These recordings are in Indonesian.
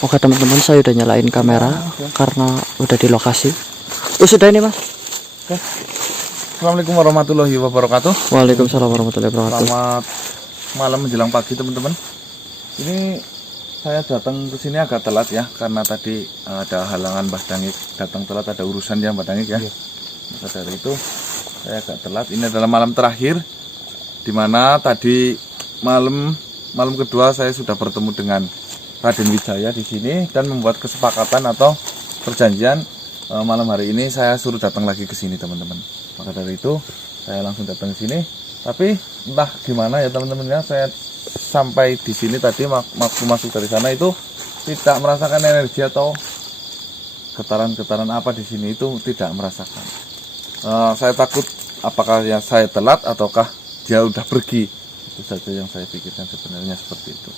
Oke teman-teman, saya udah nyalain kamera karena udah di lokasi. Sudah ini mas. Oke. Assalamualaikum warahmatullahi wabarakatuh. Waalaikumsalam warahmatullahi wabarakatuh. Selamat malam menjelang pagi teman-teman. Ini saya datang ke sini agak telat ya, karena tadi ada halangan Mbah Dangik datang telat, ada urusan ya Mbah Dangik ya. Maka dari itu saya agak telat. Ini adalah malam terakhir, dimana tadi malam kedua saya sudah bertemu dengan Raden Wijaya di sini dan membuat kesepakatan atau perjanjian malam hari ini saya suruh datang lagi ke sini teman-teman. Maka dari itu saya langsung datang ke sini. Tapi entah gimana ya teman-teman ya, saya sampai di sini tadi waktu masuk dari sana itu tidak merasakan energi atau getaran-getaran apa di sini, itu tidak merasakan. Saya takut apakah ya saya telat ataukah dia udah pergi. Itu saja yang saya pikirkan sebenarnya, seperti itu.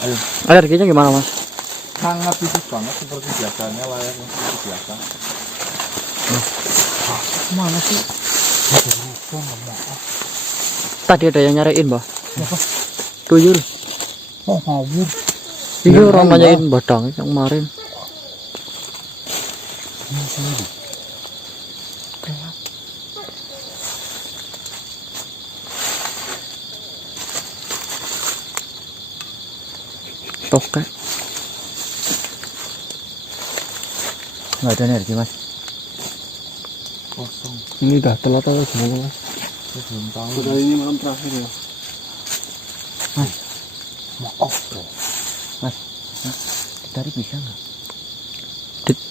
Ayo. Alerginya gimana mas? Sangat tipis banget seperti biasanya, layaknya seperti biasa. Mana sih? Tadi ada yang nyariin mbah. Tuyul. Oh ngawur. Iya orang nanyain badang yang kemarin. Oke. Nggak ada energi mas. Kosong. Ini udah telat atau gimana mas? Saya belum tahu. Sudah ini malam terakhir ya. Mas, Maaf bro. mas, ditarik bisa nggak?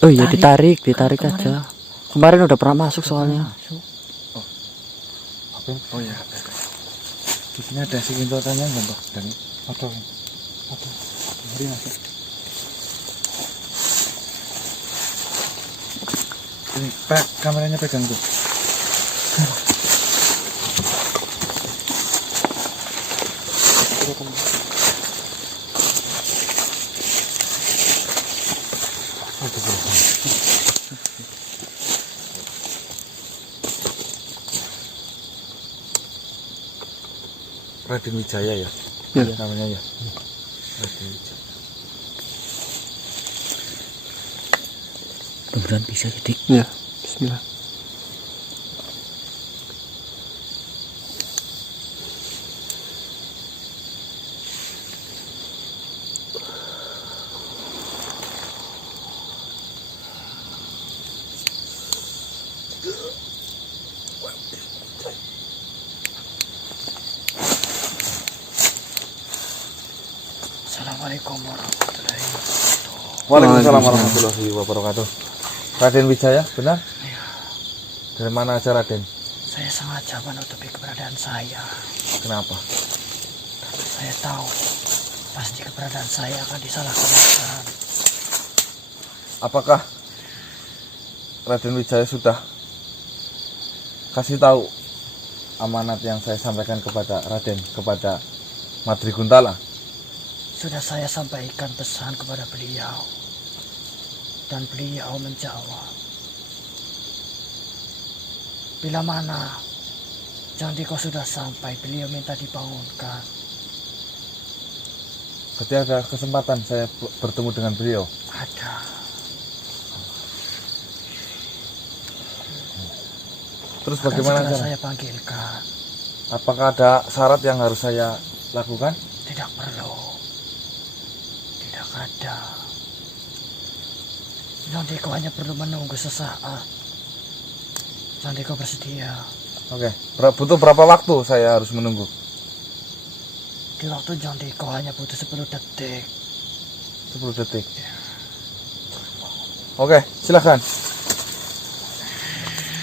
Oh iya ditarik aja. Kemarin udah pernah masuk soalnya. Apa? Oh ya. Di sini ada sekintotannya nggak Mbak Dangik? Ada. Mari masuk. Ini kameranya pegang tuh. Raden Wijaya ya? Ya. Namanya ya? Raden Wijaya. Mudah-mudahan bisa jadi. Ya, bismillah. Assalamualaikum warahmatullahi wabarakatuh. Waalaikumsalam warahmatullahi wabarakatuh. Raden Wijaya, benar? Ya, Dari mana aja Raden? saya sengaja menutupi keberadaan saya. Kenapa? Karena saya tahu pasti keberadaan saya akan disalahgunakan. Apakah Raden Wijaya sudah kasih tahu amanat yang saya sampaikan kepada Raden, kepada Madri Guntala? Sudah saya sampaikan pesan kepada beliau. Dan beliau menjawab. Bila mana Jandiko sudah sampai, beliau minta dibangunkan. Berarti ada kesempatan saya bertemu dengan beliau. Ada. Terus Akan bagaimana segera cara? saya panggilkan. Apakah ada syarat yang harus saya lakukan? Tidak perlu. Tidak ada. Jandiko hanya perlu menunggu sesaat. Jandiko bersedia. Oke. Butuh berapa waktu saya harus menunggu? Di waktu Jandiko hanya butuh 10 detik. 10 detik. Oke, silakan.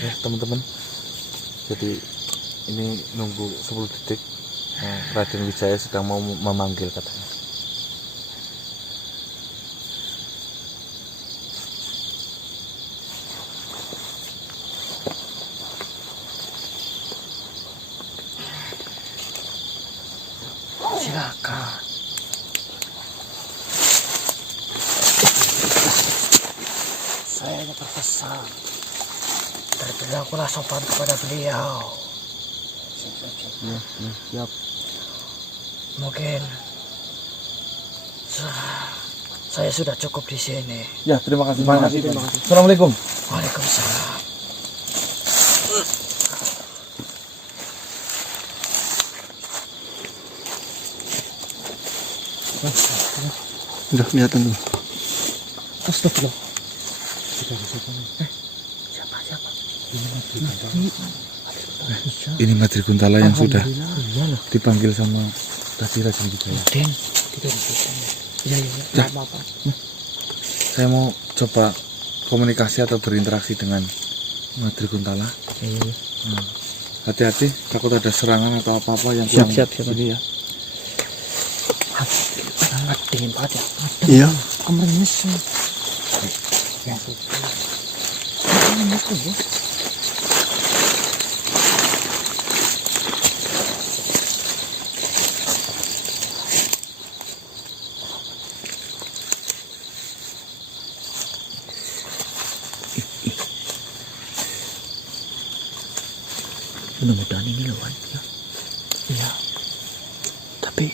Ya, teman-teman. Jadi ini nunggu 10 detik. Raden Wijaya sedang mau memanggil katanya. Silakan. Saya hanya berpesan. Dari berlakulah sopan kepada beliau. Siap. Mungkin Saya sudah cukup di sini. Ya, terima kasih. Terima kasih, terima kasih. Assalamualaikum. Waalaikumsalam. Udah kelihatan tuh. Astagfirullah. Ini Madri Kuntala yang sudah dipanggil sama tadi rajin kita ya. Den, kita di sini. Iya. Dah. Apa-apa. Saya mau coba komunikasi atau berinteraksi dengan Madri Kuntala. Iya. Hati-hati, takut ada serangan atau apa-apa yang Siap. ini ya. Dingin banget ya. Iya. Kemerenyes. Ya. Mudah-mudahan ini lawan ya. Iya. Tapi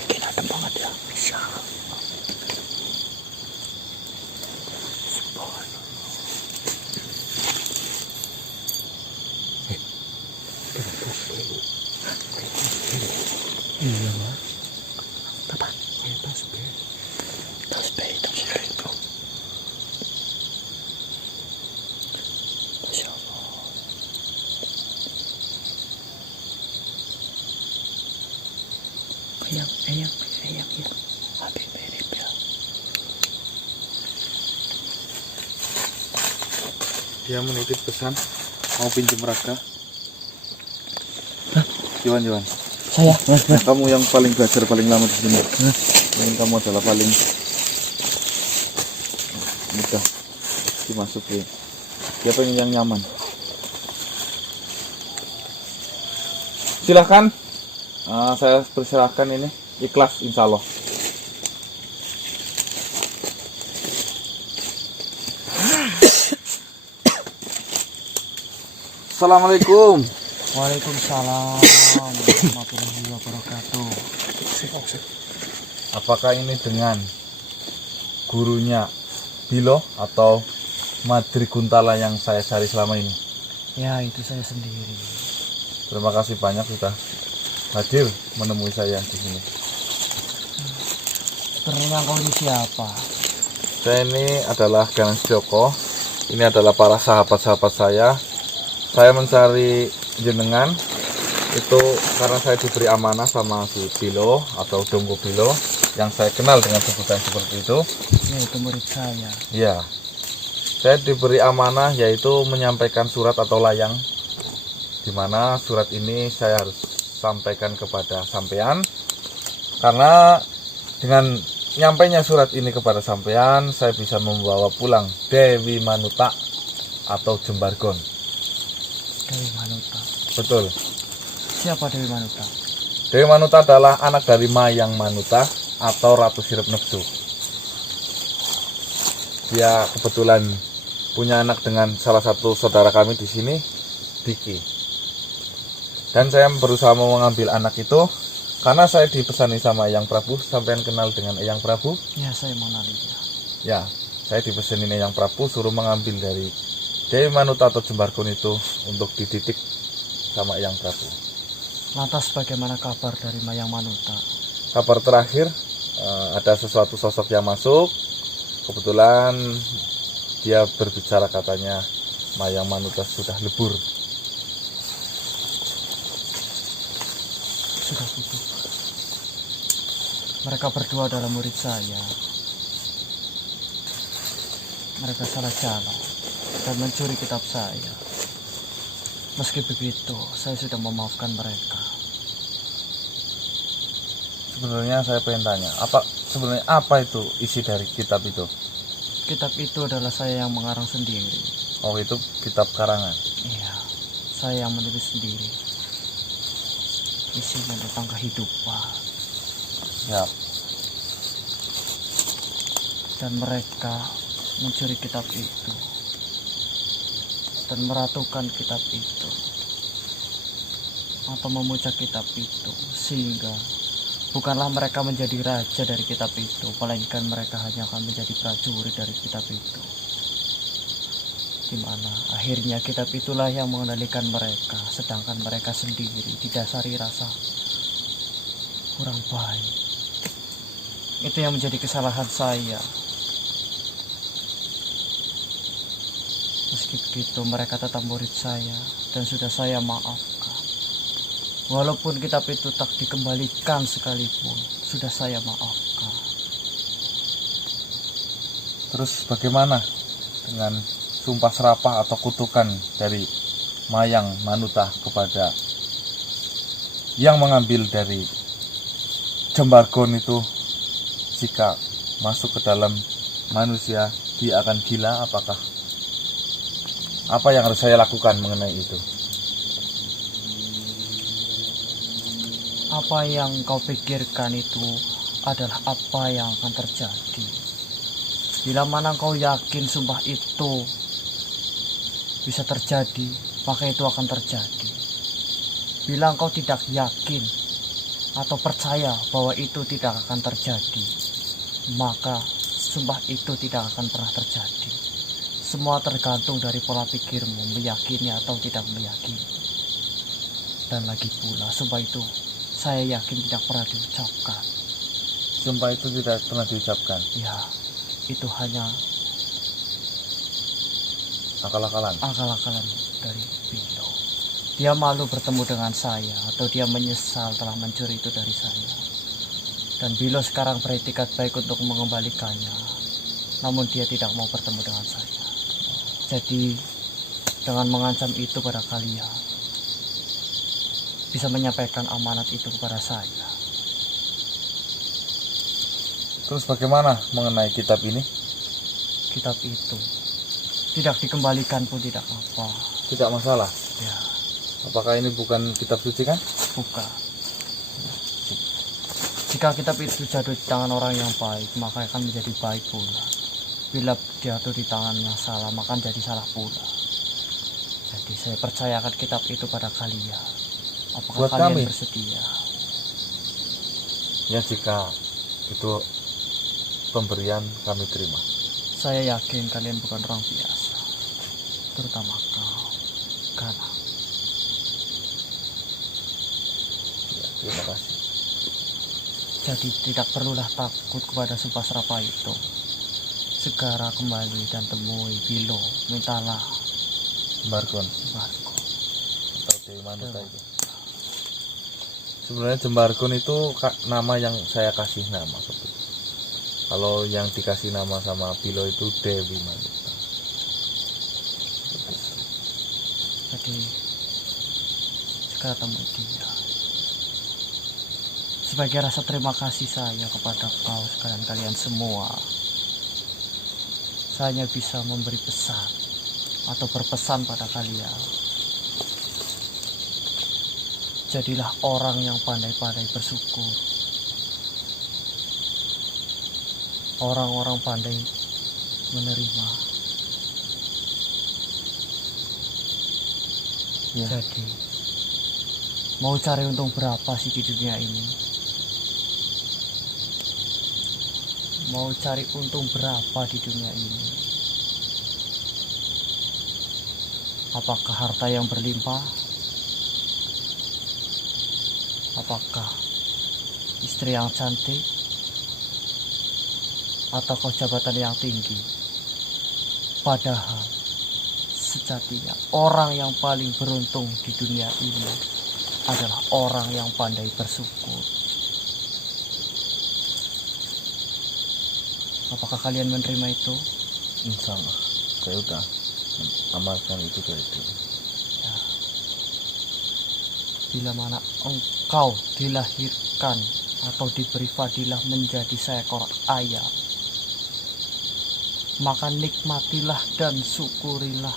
bikin adem banget ya. Bisa. Iya mas. Apa? Tasbih. Tasbih itu. Masya Allah. Ayam ya. Habis mirip ya. Dia menitip pesan mau pinjam raga. Johan. Saya. Nah, kamu yang paling belajar paling lama di sini. Mungkin kamu adalah paling mudah dimasuki. Dia pengen yang nyaman. Silahkan. Saya persilahkan ini ikhlas insya Allah. Assalamualaikum. Waalaikumsalam warahmatullahi wabarakatuh. Apakah ini dengan gurunya Bilo atau Madri Kuntala yang saya cari selama ini? Ya, itu saya sendiri. Terima kasih banyak sudah hadir menemui saya di sini. Sebenarnya kau ini siapa? Saya ini adalah Ganes Joko. Ini adalah para sahabat-sahabat saya. Saya mencari jenengan itu karena saya diberi amanah sama si Bilo atau Dongko Bilo yang saya kenal dengan sebutan seperti itu. Ya, itu murid saya. Ya, saya diberi amanah yaitu menyampaikan surat atau layang, di mana surat ini saya harus sampaikan kepada sampean, karena dengan nyampainya surat ini kepada sampean saya bisa membawa pulang Dewi Manuta atau Jembargon. Dewi Manuta. Betul. Siapa Dewi Manuta? Dewi Manuta adalah anak dari Mayang Manuta atau Ratu Sirip Nepsu. Dia kebetulan punya anak dengan salah satu saudara kami di sini, Diki. Dan saya berusaha mau mengambil anak itu karena saya dipesani sama Eyang Prabu. Sampean kenal dengan Eyang Prabu? Ya, saya mengenali dia. Ya, saya dipesanin Eyang Prabu suruh mengambil dari Dewi Manuta atau Jembargon itu untuk dididik sama Eyang Prabu. Lantas bagaimana kabar dari Mayang Manuta? Kabar terakhir ada sesuatu sosok yang masuk. Kebetulan dia berbicara katanya Mayang Manuta sudah lebur. Sudah tutup. Mereka berdua adalah murid saya. Mereka salah jalan dan mencuri kitab saya. Meski begitu, saya sudah memaafkan mereka. Sebenarnya saya pengen tanya, sebenarnya apa itu isi dari kitab itu? Kitab itu adalah saya yang mengarang sendiri. Oh, itu kitab karangan. Iya, saya yang menulis sendiri. Isinya tentang kehidupan. Ya, Dan mereka mencuri kitab itu dan meratukan kitab itu atau memuja kitab itu, sehingga bukanlah mereka menjadi raja dari kitab itu, melainkan mereka hanya akan menjadi prajurit dari kitab itu. Di mana akhirnya kitab itulah yang mengendalikan mereka, sedangkan mereka sendiri didasari rasa kurang baik. Itu yang menjadi kesalahan saya. Meski begitu, mereka tetap murid saya dan sudah saya maafkan. Walaupun kitab itu tak dikembalikan sekalipun, sudah saya maafkan. Terus bagaimana dengan sumpah serapah atau kutukan dari Mayang Manuta kepada yang mengambil dari Jembargon itu, jika masuk ke dalam manusia dia akan gila? Apa yang harus saya lakukan mengenai itu? Apa yang kau pikirkan itu adalah apa yang akan terjadi. Bila mana kau yakin sumpah itu bisa terjadi, maka itu akan terjadi. Bila engkau tidak yakin atau percaya bahwa itu tidak akan terjadi, maka sumpah itu tidak akan pernah terjadi. Semua tergantung dari pola pikirmu, meyakini atau tidak meyakini. Dan lagi pula, sumpah itu saya yakin tidak pernah diucapkan. Sumpah itu tidak pernah diucapkan? Ya, itu hanya akal-akalan dari Bilo. Dia malu bertemu dengan saya, atau dia menyesal telah mencuri itu dari saya. Dan Bilo sekarang beretikat baik untuk mengembalikannya, namun dia tidak mau bertemu dengan saya. Jadi dengan mengancam itu pada kalian, bisa menyampaikan amanat itu kepada saya. Terus bagaimana mengenai kitab ini? Kitab itu tidak dikembalikan pun tidak apa. Tidak masalah? Ya. Apakah ini bukan kitab suci kan? Bukan. Jika kitab itu jatuh di tangan orang yang baik, maka akan menjadi baik pula. Bila jatuh di tangan yang salah, maka jadi salah pula. Jadi saya percayakan kitab itu pada kalian. Apakah buat kalian kami bersedia? Ya, jika itu pemberian kami terima. Saya yakin kalian bukan orang biasa, terutama kau, Galang. Ya, terima kasih. Jadi tidak perlulah takut kepada sumpah serapah itu. Segera kembali dan temui Bilo, mintalah Jembargon Jembargon atau Dewi Manuta itu. Sebenarnya Jembargon itu nama yang saya kasih nama. Kalau yang dikasih nama sama Bilo itu Dewi Manuta. Jadi segera temui dia. Sebagai rasa terima kasih saya kepada kau sekalian kalian semua, saya hanya bisa memberi pesan atau berpesan pada kalian. Jadilah orang yang pandai-pandai bersyukur. Orang-orang pandai menerima. Ya. Jadi, mau cari untung berapa sih di dunia ini? Mau cari untung berapa di dunia ini? Apakah harta yang berlimpah? Apakah istri yang cantik? Ataukah jabatan yang tinggi? Padahal sejatinya orang yang paling beruntung di dunia ini adalah orang yang pandai bersyukur. Apakah kalian menerima itu? Insya Allah saya udah amalkan itu dari dulu. Ya. Bila mana engkau dilahirkan atau diberi fadilah menjadi seekor ayam, maka nikmatilah dan syukurilah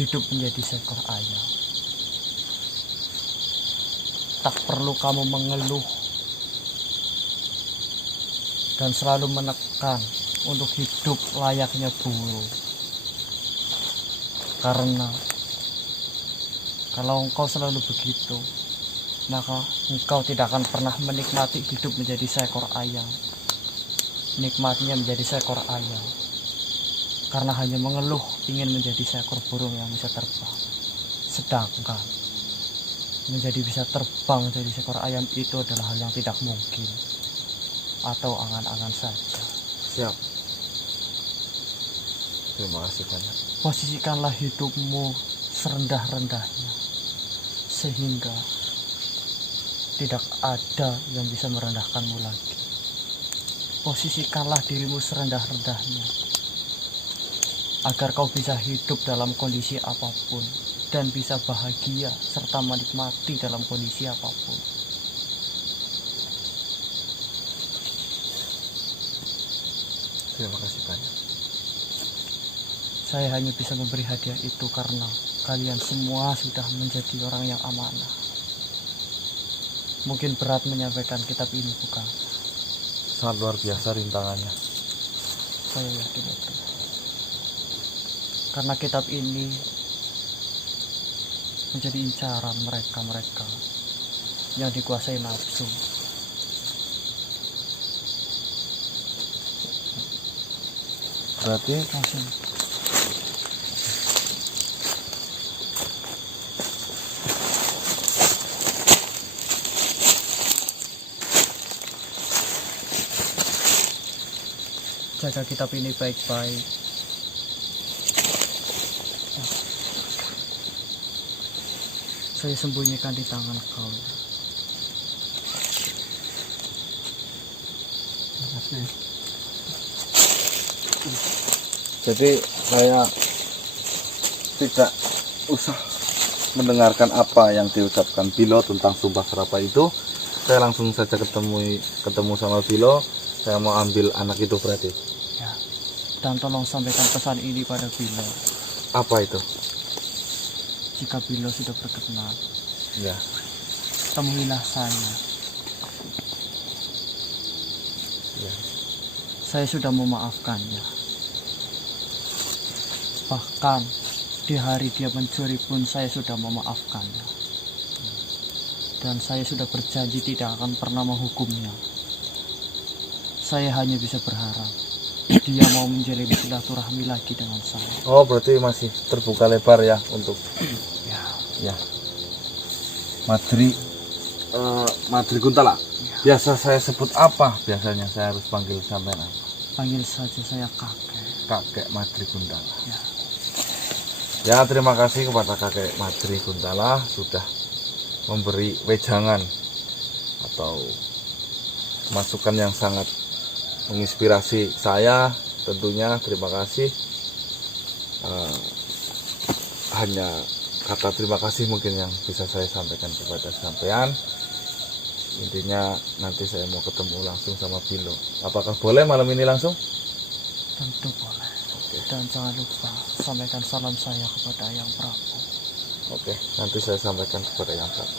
hidup menjadi seekor ayam. Tak perlu kamu mengeluh dan selalu menekan untuk hidup layaknya burung. Karena kalau engkau selalu begitu, maka engkau tidak akan pernah menikmati hidup menjadi seekor ayam. Nikmatnya menjadi seekor ayam, karena hanya mengeluh ingin menjadi seekor burung yang bisa terbang. Sedangkan menjadi bisa terbang jadi seekor ayam itu adalah hal yang tidak mungkin, atau angan-angan saja. Siap. Terima kasih banyak. Posisikanlah hidupmu serendah-rendahnya, sehingga tidak ada yang bisa merendahkanmu lagi. Posisikanlah dirimu serendah-rendahnya, agar kau bisa hidup dalam kondisi apapun, dan bisa bahagia serta menikmati dalam kondisi apapun. Terima kasih banyak. Saya hanya bisa memberi hadiah itu karena kalian semua sudah menjadi orang yang amanah. Mungkin berat menyampaikan kitab ini, bukan? Sangat luar biasa rintangannya. Saya yakin itu. Karena kitab ini menjadi incaran mereka-mereka yang dikuasai nafsu. Berarti Langsung. Jaga kitab ini baik-baik. Saya sembunyikan di tangan kau. jadi saya tidak usah mendengarkan apa yang diucapkan Bilo tentang sumpah serapah itu. Saya langsung saja ketemu sama Bilo. Saya mau ambil anak itu berarti. Ya. Dan tolong sampaikan pesan ini pada Bilo. Apa itu? Jika Bilo sudah berkenan, Ya. temuilah saya. Ya. Saya sudah memaafkannya. Bahkan di hari dia mencuri pun saya sudah memaafkannya. Dan saya sudah berjanji tidak akan pernah menghukumnya. Saya hanya bisa berharap dia mau menjalin silaturahmi lagi dengan saya. Oh, berarti masih terbuka lebar ya untuk Ya, ya. Madri Kuntala. Biasa saya sebut apa? Biasanya saya harus panggil sampean apa? panggil saja saya kakek. Kakek Madri Kuntala. Ya, Ya, terima kasih kepada kakek Madri Kuntala sudah memberi wejangan atau masukan yang sangat menginspirasi saya. Tentunya terima kasih. Hanya kata terima kasih mungkin yang bisa saya sampaikan kepada sampean. Intinya nanti saya mau ketemu langsung sama Bilo. Apakah boleh malam ini langsung? tentu boleh. Dan jangan lupa sampaikan salam saya kepada Yang Prabu. Oke, nanti saya sampaikan kepada Yang Prabu.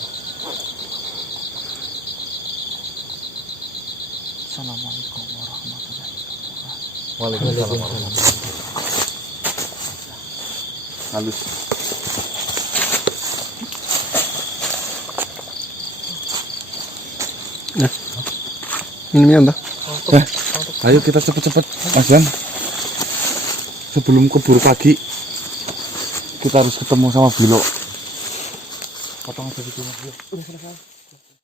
Assalamualaikum warahmatullahi wabarakatuh. Waalaikumsalam warahmatullahi wabarakatuh. Halus. Nah, minumnya mbak. Ayo kita cepet-cepet, Mas Jan. Sebelum keburu pagi, kita harus ketemu sama Bilo. Potong aja gitu, Mas. Udah selesai.